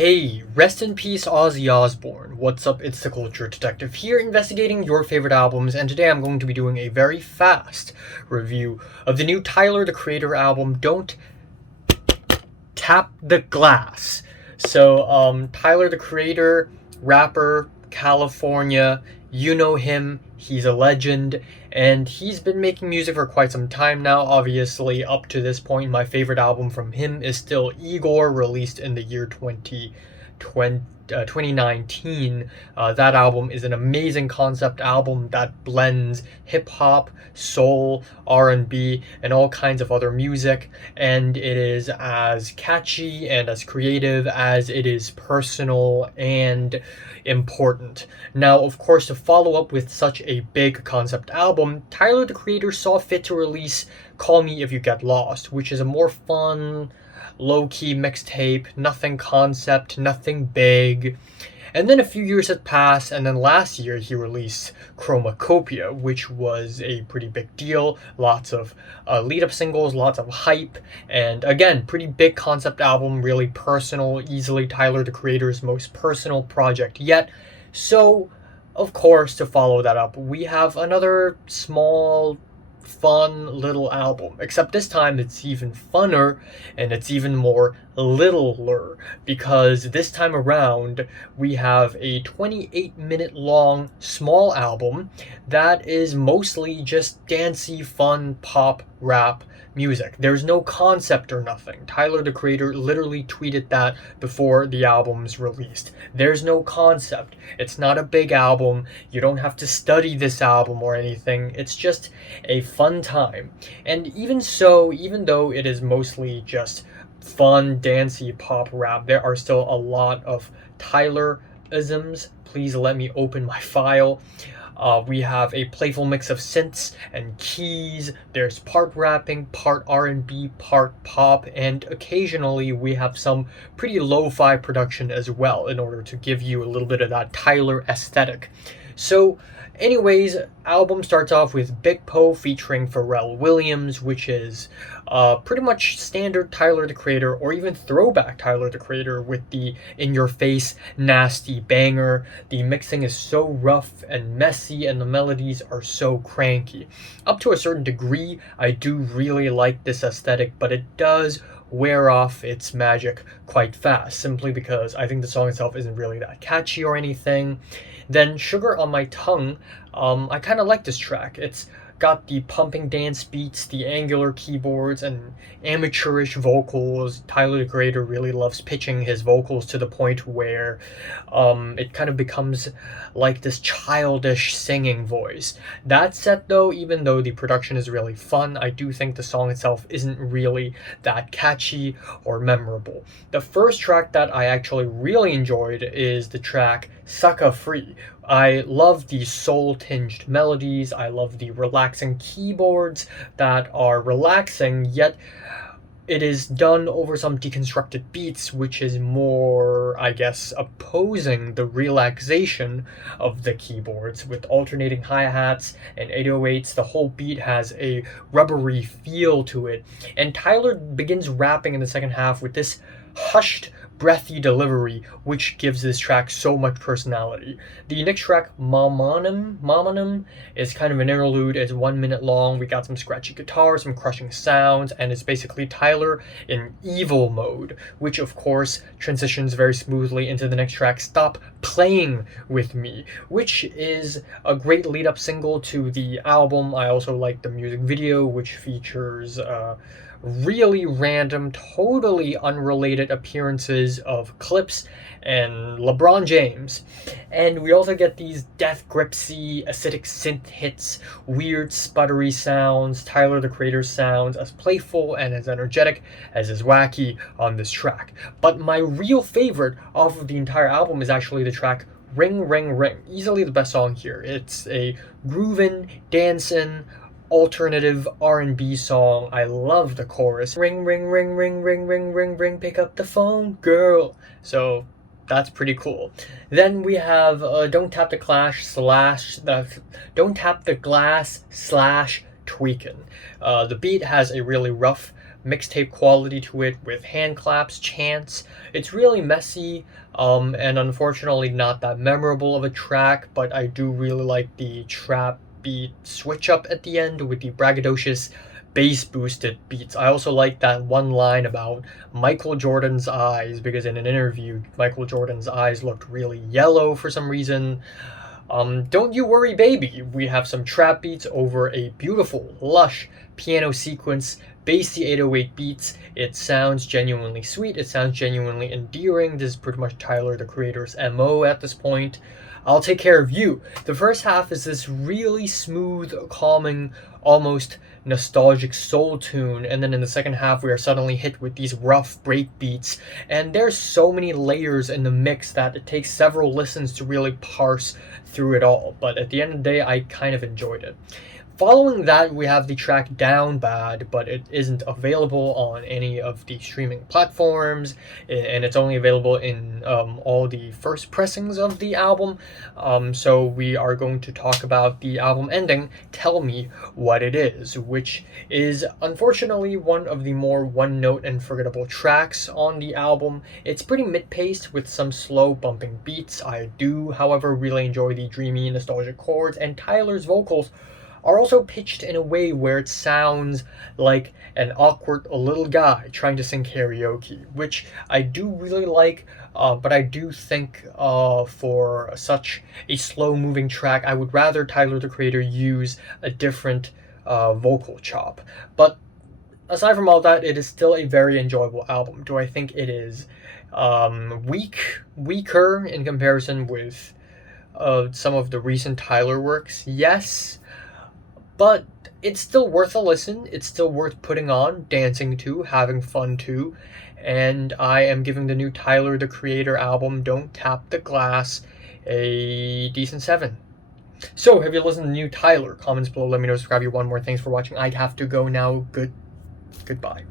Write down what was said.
Hey, rest in peace Ozzy Osbourne. What's up? It's the Culture Detective here investigating your favorite albums, and today I'm going to be doing a very fast review of the new Tyler the Creator album, Don't Tap the Glass. So, Tyler the Creator, rapper, California, you know him, he's a legend, and he's been making music for quite some time now. Obviously, up to this point, my favorite album from him is still Igor, released in the year 2019. That album is an amazing concept album that blends hip-hop, soul, R&B, and all kinds of other music, and it is as catchy and as creative as it is personal and important. Now, of course, to follow up with such a big concept album, Tyler the Creator saw fit to release Call Me If You Get Lost, which is a more fun, low-key mixtape, nothing concept, nothing big. And then a few years had passed, and then last year he released Chromacopia, which was a pretty big deal. Lots of lead-up singles, lots of hype, and again, pretty big concept album, really personal, easily Tyler the Creator's most personal project yet. So, of course, to follow that up, we have another small, fun little album, except this time it's even funner and it's even more littler, because this time around we have a 28-minute long small album that is mostly just dancey, fun pop rap music. There's no concept or nothing. Tyler the Creator literally tweeted that before the album's released. There's no concept. It's not a big album. You don't have to study this album or anything. It's just a fun time. And even so, even though it is mostly just fun, dancey pop rap, there are still a lot of Tyler-isms. Please let me open my file. We have a playful mix of synths and keys. There's part rapping, part R&B, part pop, and occasionally we have some pretty lo-fi production as well in order to give you a little bit of that Tyler aesthetic. So, anyways, album starts off with Big Poe featuring Pharrell Williams, which is pretty much standard Tyler the Creator, or even throwback Tyler the Creator, with the in-your-face nasty banger. The mixing is so rough and messy, and the melodies are so cranky. Up to a certain degree, I do really like this aesthetic, but it does wear off its magic quite fast, simply because I think the song itself isn't really that catchy or anything. Then Sugar on My Tongue, I kind of like this track. It's got the pumping dance beats, the angular keyboards, and amateurish vocals. Tyler the Creator really loves pitching his vocals to the point where it kind of becomes like this childish singing voice. That said though, even though the production is really fun, I do think the song itself isn't really that catchy or memorable. The first track that I actually really enjoyed is the track Sucka Free. I love the soul-tinged melodies, I love the relaxing keyboards that are relaxing, yet it is done over some deconstructed beats, which is more, I guess, opposing the relaxation of the keyboards. With alternating hi-hats and 808s, the whole beat has a rubbery feel to it, and Tyler begins rapping in the second half with this hushed, breathy delivery, which gives this track so much personality. The next track, Mamanum, is kind of an interlude. It's 1 minute long. We got some scratchy guitars, some crushing sounds, and it's basically Tyler in evil mode, which of course transitions very smoothly into the next track, Stop Playing With Me, which is a great lead-up single to the album. I also like the music video, which features really random, totally unrelated appearances of Clips and LeBron James. And we also get these death gripsy, acidic synth hits, weird sputtery sounds, Tyler the Creator sounds, as playful and as energetic as is wacky on this track. But my real favorite off of the entire album is actually the track Ring Ring Ring. Easily the best song here. It's a groovin', dancin', alternative R&B song. I love the chorus. Ring, ring, ring, ring, ring, ring, ring, ring, pick up the phone, girl. So that's pretty cool. Then we have Don't Tap the Glass slash Tweakin'. The beat has a really rough mixtape quality to it with hand claps, chants. It's really messy, and unfortunately not that memorable of a track, but I do really like the trap beat switch up at the end with the braggadocious bass boosted beats. I also like that one line about Michael Jordan's eyes, because in an interview, Michael Jordan's eyes looked really yellow for some reason. Don't you worry, baby. We have some trap beats over a beautiful, lush piano sequence, bassy 808 beats. It sounds genuinely sweet. It sounds genuinely endearing. This is pretty much Tyler, the Creator's MO at this point. I'll Take Care of You. The first half is this really smooth, calming, almost nostalgic soul tune, and then in the second half we are suddenly hit with these rough break beats, and there's so many layers in the mix that it takes several listens to really parse through it all, but at the end of the day I kind of enjoyed it. Following that, we have the track Down Bad, but it isn't available on any of the streaming platforms, and it's only available in all the first pressings of the album. So we are going to talk about the album ending, Tell Me What It Is, which is unfortunately one of the more one-note and forgettable tracks on the album. It's pretty mid-paced with some slow bumping beats. I do, however, really enjoy the dreamy, nostalgic chords, and Tyler's vocals are also pitched in a way where it sounds like an awkward little guy trying to sing karaoke, which I do really like, but I do think for such a slow-moving track, I would rather Tyler, the Creator, use a different vocal chop. But aside from all that, it is still a very enjoyable album. Do I think it is weaker in comparison with some of the recent Tyler works? Yes. But it's still worth a listen. It's still worth putting on, dancing to, having fun to. And I am giving the new Tyler, the Creator album, Don't Tap the Glass, a decent 7. So, have you listened to the new Tyler? Comments below, let me know, subscribe. You one more. Thanks for watching. I'd have to go now. Goodbye.